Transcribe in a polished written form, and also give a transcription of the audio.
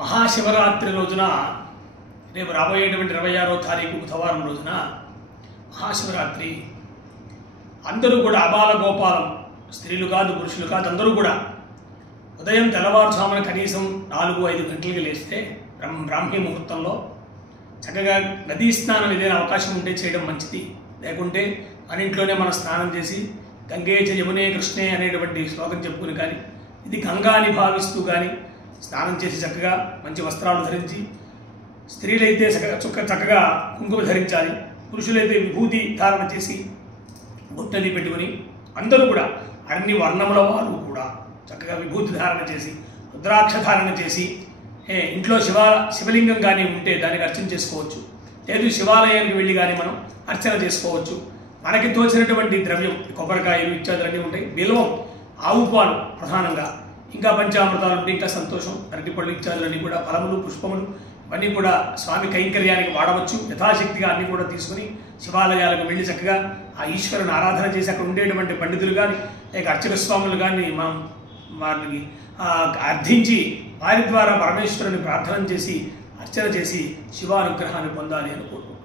మహాశివరాత్రి రోజున రేపు రాబోయేటువంటి 26వ తారీఖు బుధవారం రోజున మహాశివరాత్రి అందరూ కూడా అబాల గోపాలం స్త్రీలు కాదు పురుషులు కాదు అందరూ కూడా ఉదయం తెల్లవారుజామున కనీసం 4-5 గంటలకి లేస్తే బ్రాహ్మీ ముహూర్తంలో చక్కగా నదీ స్నానం ఏదైనా అవకాశం ఉంటే చేయడం మంచిది. లేకుంటే మన ఇంట్లోనే మనం స్నానం చేసి గంగే చ యమునే కృష్ణే అనేటువంటి శ్లోకం చెప్పుకుని కానీ ఇది గంగాని భావిస్తూ కానీ స్నానం చేసి చక్కగా మంచి వస్త్రాలు ధరించి స్త్రీలైతే చక్కగా కుంకుమ ధరించాలి, పురుషులైతే విభూతి ధారణ చేసి బొట్టది పెట్టుకుని అందరూ కూడా అన్ని వర్ణముల వారు కూడా చక్కగా విభూతి ధారణ చేసి రుద్రాక్ష ధారణ చేసి ఇంట్లో శివలింగం కానీ ఉంటే దానికి అర్చన చేసుకోవచ్చు. లేదు శివాలయానికి వెళ్ళి కానీ మనం అర్చన చేసుకోవచ్చు. మనకి తోచినటువంటి ద్రవ్యం కొబ్బరికాయలు ఇత్యాదులన్నీ ఉంటాయి, బిల్వం, ఆవు పాలు ప్రధానంగా, ఇంకా పంచామృతాలు ఉంటే ఇంకా సంతోషం, అరటిపళ్ళు ఇత్యాదులన్నీ కూడా ఫలములు పుష్పములు ఇవన్నీ కూడా స్వామి కైంకర్యానికి వాడవచ్చు. యథాశక్తిగా అన్నీ కూడా తీసుకుని శివాలయాలకు వెళ్ళి చక్కగా ఆ ఈశ్వరుని ఆరాధన చేసి అక్కడ ఉండేటువంటి పండితులు కానీ లేక అర్చక స్వాములు కానీ మనం వారికి అర్థించి వారి ద్వారా పరమేశ్వరుని ప్రార్థన చేసి అర్చన చేసి శివానుగ్రహాన్ని పొందాలి అని కోరుకుంటున్నాను.